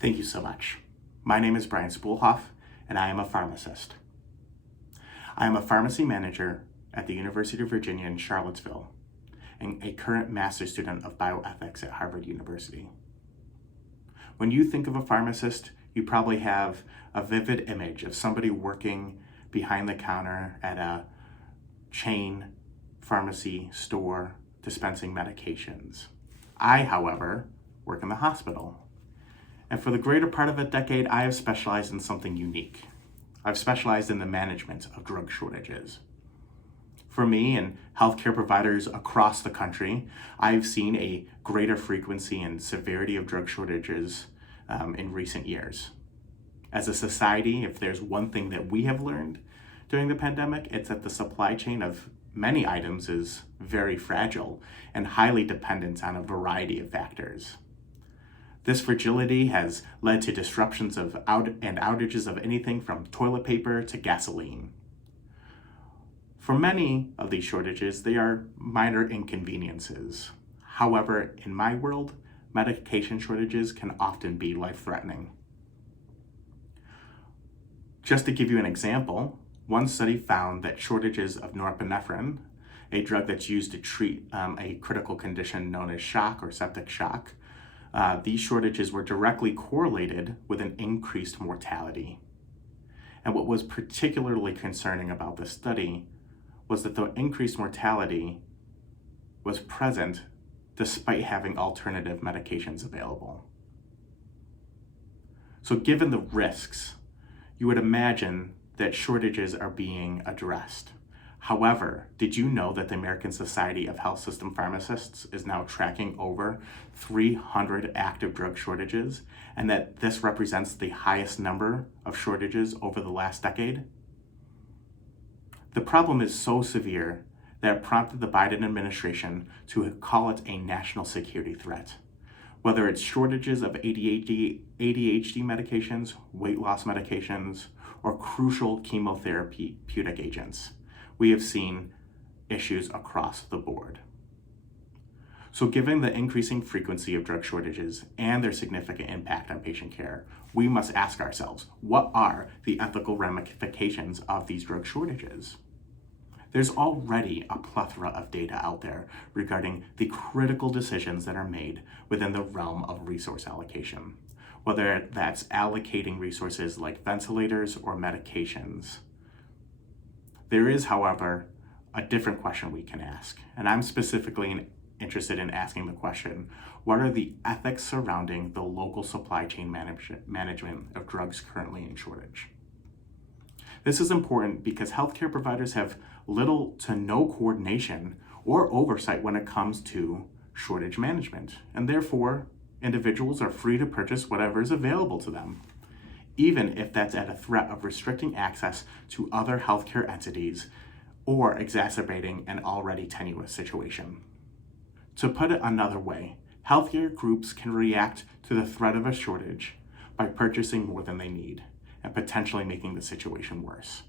Thank you so much. My name is Brian Spoolhoff, and I am a pharmacist. I am a pharmacy manager at the University of Virginia in Charlottesville and a current master's student of bioethics at Harvard University. When you think of a pharmacist, you probably have a vivid image of somebody working behind the counter at a chain pharmacy store dispensing medications. I, however, work in the hospital. And for the greater part of a decade, I have specialized in something unique. I've specialized in the management of drug shortages. For me and healthcare providers across the country, I've seen a greater frequency and severity of drug shortages in recent years. As a society, if there's one thing that we have learned during the pandemic, it's that the supply chain of many items is very fragile and highly dependent on a variety of factors. This fragility has led to disruptions and outages of anything from toilet paper to gasoline. For many of these shortages, they are minor inconveniences. However, in my world, medication shortages can often be life-threatening. Just to give you an example, one study found that shortages of norepinephrine, a drug that's used to treat a critical condition known as shock or septic shock, these shortages were directly correlated with an increased mortality. And what was particularly concerning about this study was that the increased mortality was present despite having alternative medications available. So given the risks, you would imagine that shortages are being addressed. However, did you know that the American Society of Health System Pharmacists is now tracking over 300 active drug shortages, and that this represents the highest number of shortages over the last decade? The problem is so severe that it prompted the Biden administration to call it a national security threat. Whether it's shortages of ADHD medications, weight loss medications, or crucial chemotherapeutic agents, we have seen issues across the board. So given the increasing frequency of drug shortages and their significant impact on patient care, we must ask ourselves, what are the ethical ramifications of these drug shortages? There's already a plethora of data out there regarding the critical decisions that are made within the realm of resource allocation, whether that's allocating resources like ventilators or medications. There is, however, a different question we can ask, and I'm specifically interested in asking the question, what are the ethics surrounding the local supply chain management of drugs currently in shortage? This is important because healthcare providers have little to no coordination or oversight when it comes to shortage management, and therefore individuals are free to purchase whatever is available to them, even if that's at a threat of restricting access to other healthcare entities or exacerbating an already tenuous situation. To put it another way, healthcare groups can react to the threat of a shortage by purchasing more than they need and potentially making the situation worse.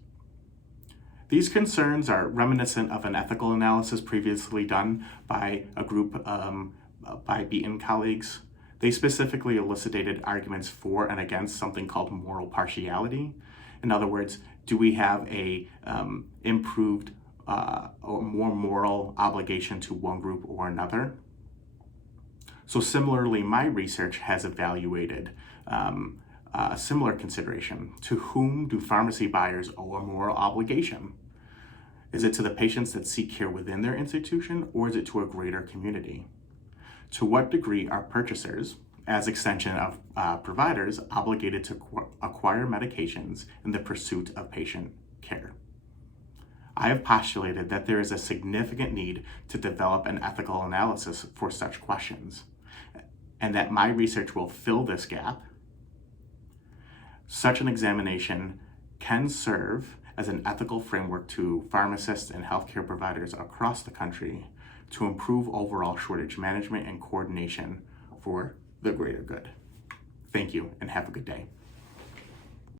These concerns are reminiscent of an ethical analysis previously done by a group by Beaton colleagues. They specifically elucidated arguments for and against something called moral partiality. In other words, do we have a improved or more moral obligation to one group or another? So similarly, my research has evaluated a similar consideration. To whom do pharmacy buyers owe a moral obligation? Is it to the patients that seek care within their institution, or is it to a greater community? To what degree are purchasers, as extension of providers, obligated to acquire medications in the pursuit of patient care? I have postulated that there is a significant need to develop an ethical analysis for such questions, and that my research will fill this gap. Such an examination can serve as an ethical framework to pharmacists and healthcare providers across the country to improve overall shortage management and coordination for the greater good. Thank you and have a good day.